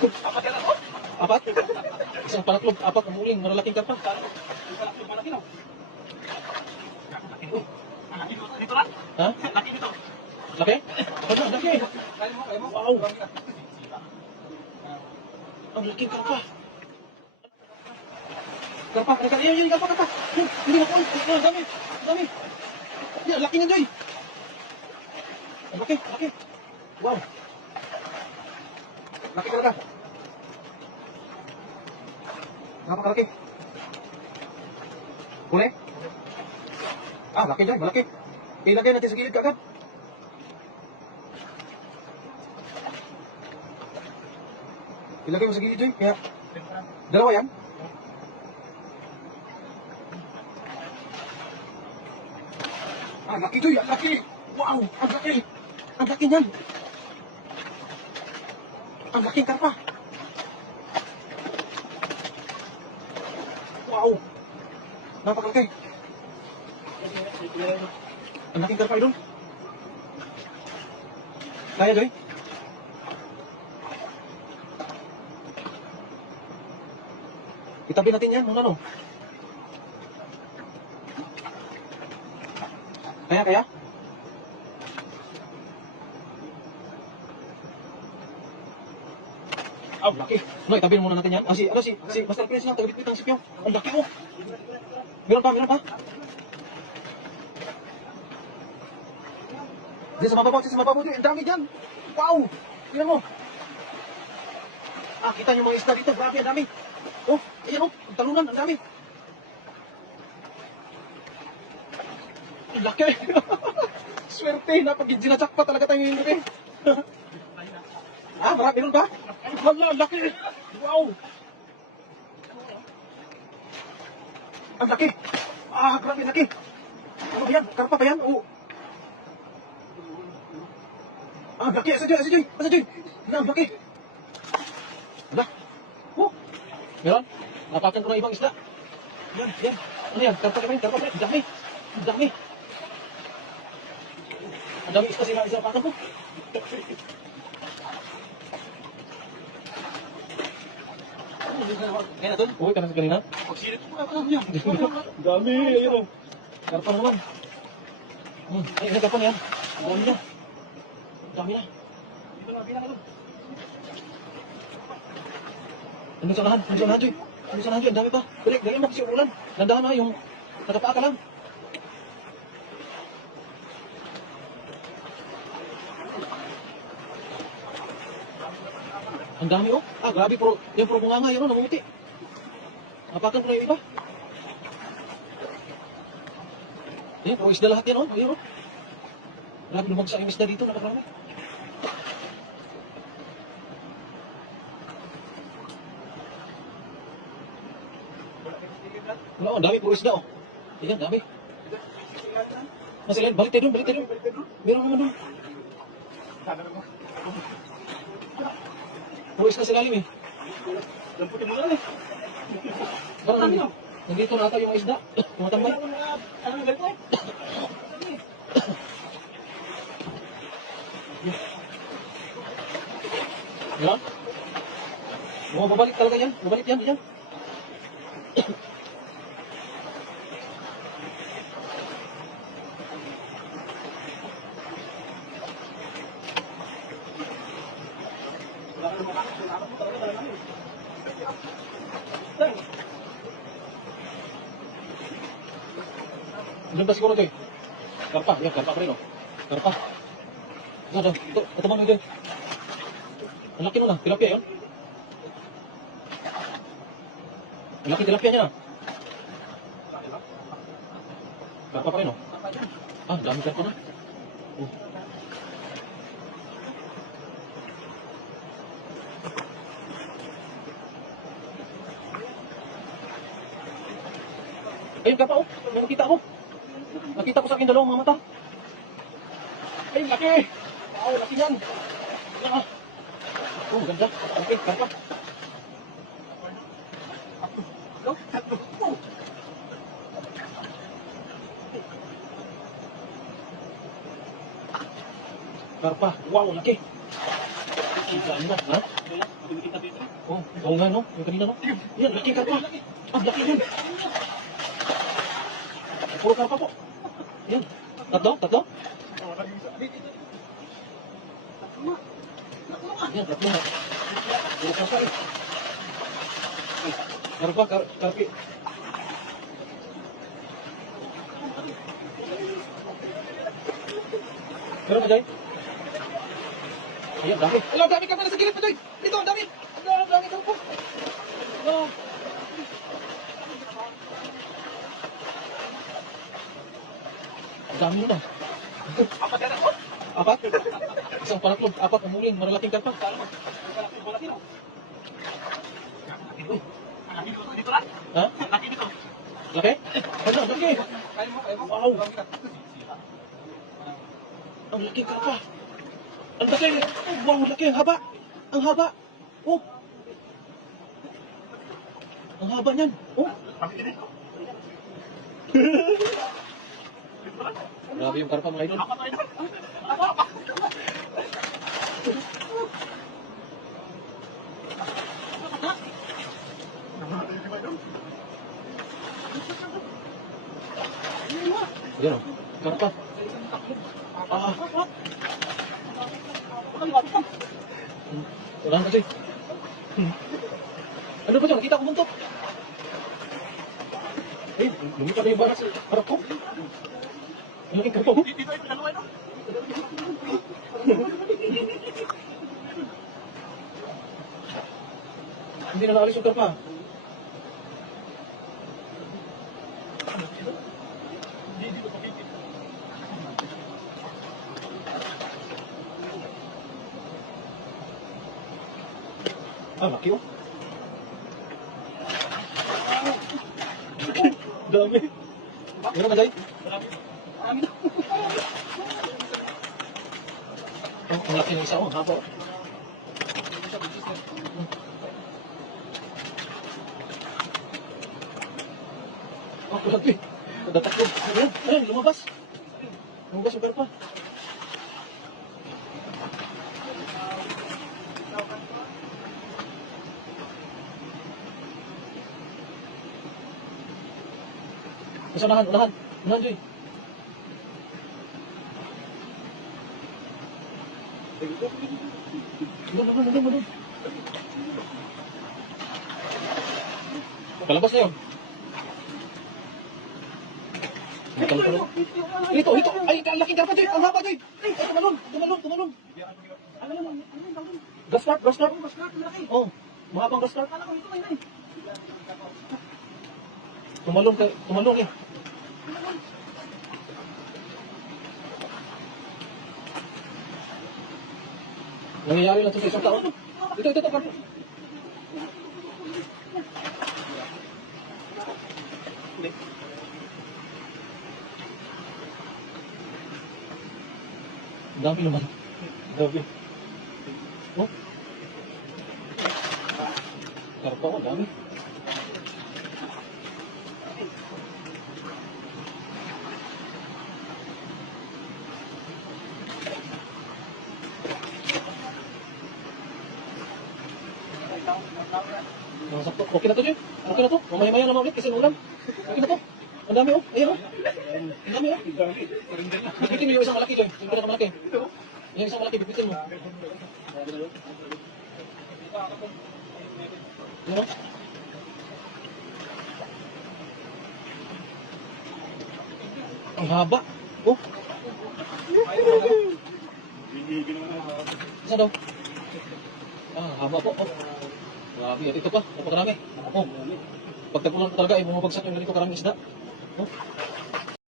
Apat yan ako? Apat? Isang palaklog, apat ang uling, malalaking karpa. Malaki no? Dito lang? Ha? Laki nito. Laki? Laki. Kaya mo? Wow. Ang laking karpa. Karpa, yan, karpa. Hindi na po. Ang dami. Yan, laki niya, Joy. Ang laki. Wow. Laki talaga. Napakalaki. Huli? Laki Joy, malaki. Ilagay natin sa gilid kagad. Ilagay mo sa gilid, Joy. Kaya, dalawa yan. Laki, Joy. Laki. Wow, ang laki. Ang laki niyan. Ang laking karpa. Wow. Napakalaki. Ang laking karpa, idol. Kaya, Joy? Itabi natin yan muna, no? Kaya? Laki. No, itabi muna natin yan. Si Master Prince lang, tagabit ng sipyo. Ang laki mo. Meron pa. Diyan sa mababaw, Joy. Ang dami dyan. Wow! Tingnan mo. Kita niyo mga isda dito. Grabe, ang dami. Ayan ang talunan, ang dami. Ang laki. Swerte, napag-ginatsak pa talaga tayo ngayon gabi. Marami, meron ba? Wala, laki. Wow. Ang laki. Grabe, laki. Ano ba yan? Karpa ba yan? Laki. Asa Joy. Ang laki. Wala. Meron? Napakan ko na ibang isda. Yan. Ano yan? Karpa ba yan? Ang dami. Ang dami isda sila napakan ko. Ngayon na doon? Uwi ka na sa kanina? Pagsilip ko, ano yan? Dami, ayun. Karpa naman. Ayun, karpa na yan. Dami na. Dito na, bilang na doon. Ano sa unahan, Joy? Ang dami pa. Dali mo kasi ulan. Nandahan na yung nakapaa ka lang. Ang dami grabe, puro bunganga yun, namumuti. Napakan ko na yung iba. Puro isda lahat yan, ayun. Grabe, lumagsak yung isda dito, nakakarami. Wala, ang dami, puro isda, Ayan, dami. Masilan, balik tayo doon. Meron naman doon. Puro isda sa lalim, Lamputin mo lang Parang nandito na ata yung isda. Tumatambay. Ano yung ganito Yan. Babalik talaga yan. Babalik yan. Ilan ba siguro ito Karpa. Yan, karpa pa rin Karpa. Ito man ito. Ang laki nun tilapia yun. Ang laki tilapia niya Karpa pa rin dami karpa na. Ayun karpa may nakita ako. Nakita ko sa akin dalawang mga mata. Ay, laki! Wow, laki yan! Ganda. Okay, karpa. Karpa. Wow, laki! Kita mo, ha? Oh, oo nga, no? Yung kanina, no? Yan, laki karpa. Ah, laki yun. Puro karpa po. Yan. Tatlo? Tatlo? Yan, tatlo na. Puro karpa eh. Karpa, karpi. Meron ba, Jay? Ayan, dami. Alam, dami karpa na sa gilid pa, Jay. Dito, ang dami. Ang dami karpa. No. Ang dami yun ah. Apat yan ako. Apat? Isang palaklog, apat ang muling, malalaking karpa. Uy, Dito lang. ha? Laki dito. Laki? Ano, laki. Kaya mo, kaya mo. Wow. Ang laking karpa. Ang laki. Wow, laki. Ang haba. Ang haba. Oh. Ang haba niyan. Oh. Grabe yung karpa mga idol. Apat na ito. Apat. Yan o. Karpa. Ah. Wala na kasi. Ano ba ito? Nakita ko buntot. Eh, lumipad na yung baras. Harap ko. Ang laking karpa mo. Dito ito, dalawa ito. Hindi na naalis yung karpa. Dito pa dito. Ah, laki oh. Dami. Meron na, Jay? Marami. Marami na. Oh, ang laki ng isa oh. Haba oh. Oh, laki. Datak ko. Ayan, ayan, lumabas. Lumabas yung karpa. Nasa unahan, unahan. Unahan, Joy. Doon. Palabas na yun. Talon. Ito. Ay, ang laking karpa, Joy. Ang haba, Joy. Ay, tumalon. Ano naman? Ano yung tawag? Grass carp. Mas laki. Oh, mahabang grass carp. Kala ko ito may nai. Tumalong eh. Nangyayari lang ito sa isang taon. Ito, karpa. Ang dami naman. Dami. Oh. Karpa ko, dami. Sakto. Okay na to, Jay. Okay na to. Mamaya-maya naman ulit kasi ulam. Okay na to. Ang dami oh. Ayan oh. Ang dami oh. Bibitin mo yung isang malaki, Joy. Yung pinakamalaki. Yung isang malaki, bibitin mo. Yan oh. Ang haba. Oh. Isa daw. Ah, haba po. Oh. Grabe. At ito pa. Napakarami. Oh. Pag tagpulan ko talaga, ay bumabagsak yung ganito karaming isda. Oh.